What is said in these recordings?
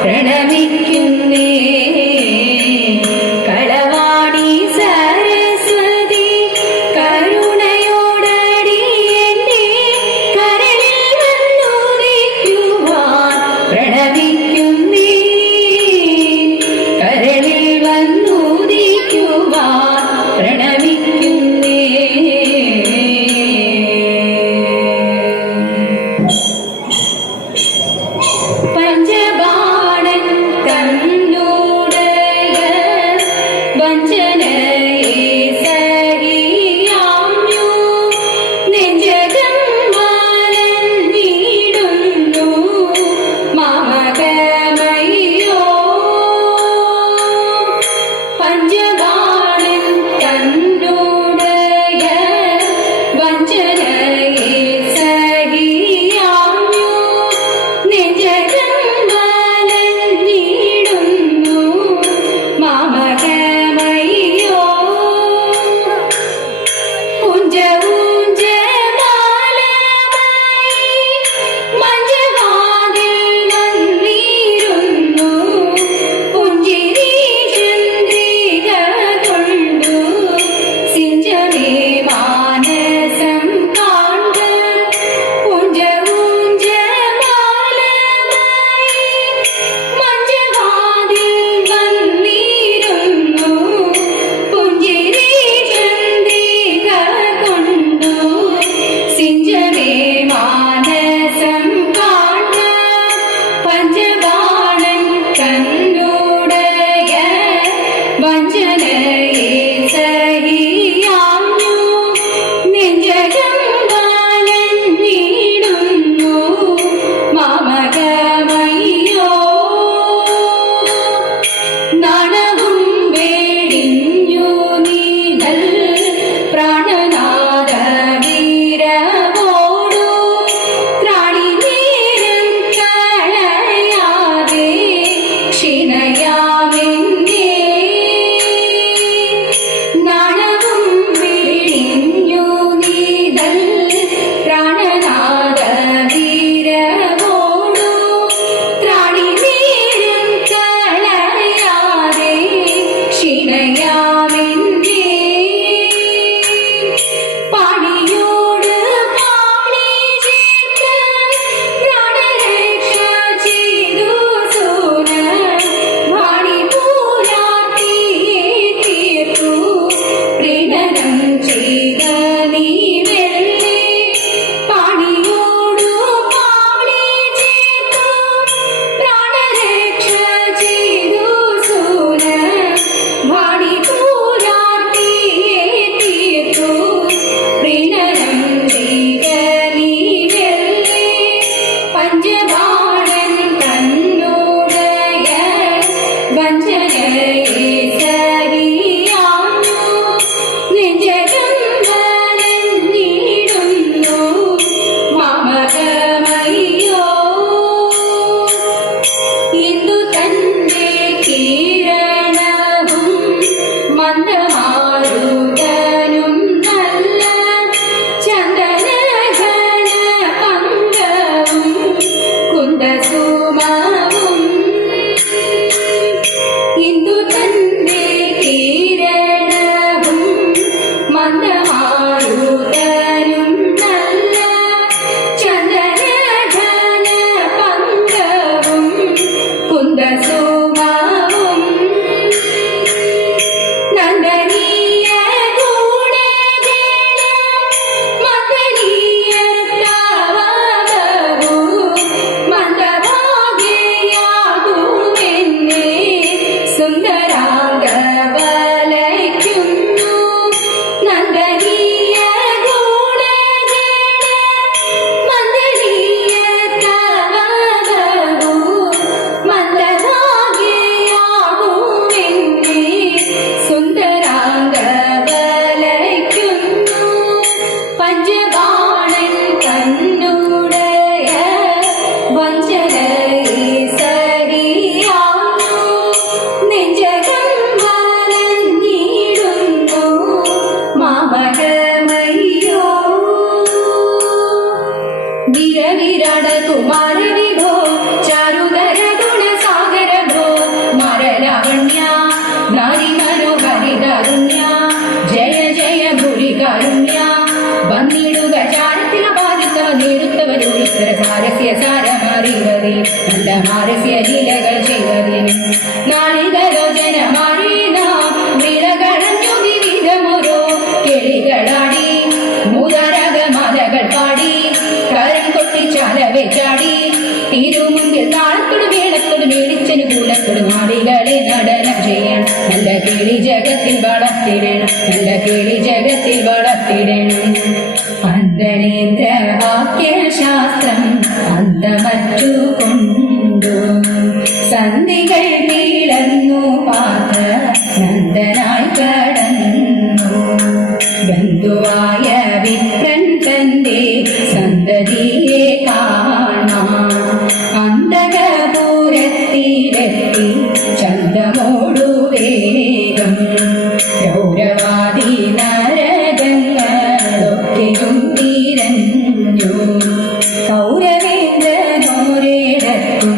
പ്രണമിക്കുന്നേ കളവാടി സരസ്വതി കരുണയോടടി എന്റെ കരളിൽ വന്നുദിക്കുവാൻ പ്രണമിക്കുന്നേ കരളിൽ വന്നുദിക്കുവാൻ പ്രണമിക്കുന്നേ പഞ്ചബാണൻ തന്നോടയ വഞ്ചനയെ സഹിയാഞ്ഞു നെഞ്ചകം വലഞ്ഞിടുന്നു മമകമയ്യോ പഞ്ചബാണൻ തന്നോടയ വഞ്ചനയെ സഹിയാഞ്ഞു നെഞ്ചകം वीर विराट कुमार विभो ജഗത്തിൽ നല്ല മാരസ്യ ലീലകൾ ചെയ്വതിനും നാളികലോചനമാരി നാം വിളകളഞ്ഞു വിവിധമൊരോ കിളികളാടി മുതരകമാലകൾ പാടി കരം കൊട്ടി ചാലവെ ചാടി തിരുമുമ്പിൽ താളത്തോട് വേളത്തോട് മേടിച്ചന് കൂലത്തോട് നാടികളെ നടനം ചെയ്യണം നല്ല കേളി ജഗത്തിൽ വളർത്തിടണം നല്ല കേളി ജഗത്തിൽ വളർത്തിടണം അന്തരേന്ദ്ര വാക്യശാസ്ത്രം അന്തമറ്റു കൊണ്ടു സന്ധികൾ വീളന്നു പാത നന്ദനായി കടന്നു ബന്ധുവായ വിപ്രൻ തന്റെ സന്തതിയെ കാണാൻ അന്തകപൂരത്തിലെത്തി ചന്തമോടു വേഗം ഗൗരവാദി നരകങ്ങളൊക്കെയും തിരഞ്ഞു കൗരവേന്ദ്രനോരിടത്തും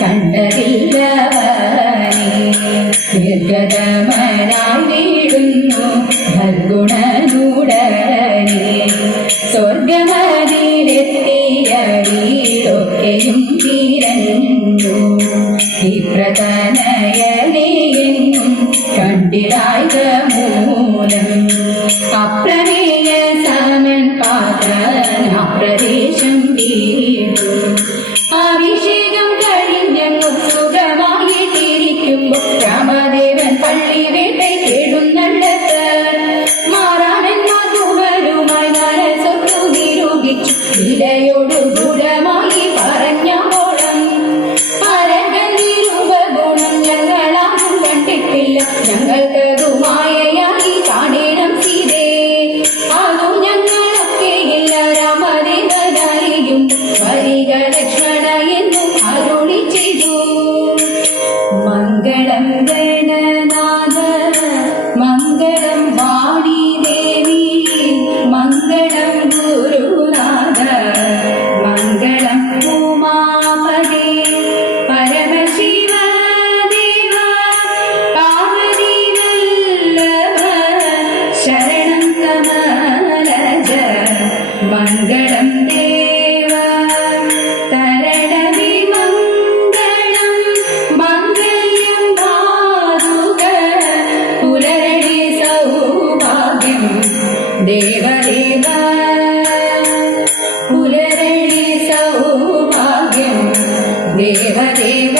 കണ്ടതില്ലവനെ ദീർഘതമനായി വീഴുന്നു ഫൽഗുണനുടനെ സ്വർഗമതിലെത്തിയ വീടൊക്കെയും തിരഞ്ഞു വിപ്രതനയനെയെങ്ങും കണ്ടിടായ മൂലം അപ്രമേയ സമൻ പാത്രനാപ്രദേശം വീടു അഭിഷേകം കഴിഞ്ഞങ്ങു സുഖമായിട്ടിരിക്കുമ്പോൾ രാമദേവൻ പള്ളി വേട്ടை കേടുന്നള്ളത്ത് മാറാനൻ മധുവരുമായി മനസ്സൊത്തു നിരൂപിച്ചു വിലയോടു ഗുണമായി പറഞ്ഞോളം പരകനിരൂപഗുണം ഞങ്ങളാരും കണ്ടിട്ടില്ല ഞങ്ങൾക്കതു മായയായി കാണേണം സീതേ അതും ഞങ്ങളൊക്കെ ഇല്ല രാമദേവനായും വരിക ലക്ഷ്മണ എന്നും അരുളി ചെയ്തു മംഗളം ഗണനാഥ മംഗളം വാണി ദേവി മംഗളം ഗുരുനാഥ മംഗളം ഉമാപദേ പരമശിവ ദേവ പാർവതി വല്ലഭ ശരണം കമലജ മംഗളം ദേവ തരണമി മംഗളം മംഗല്യം ഭാതുക പുലരണി സൗഭാഗ്യം ദേവദേവ പുലരണി സൗഭാഗ്യം ദേവദേവ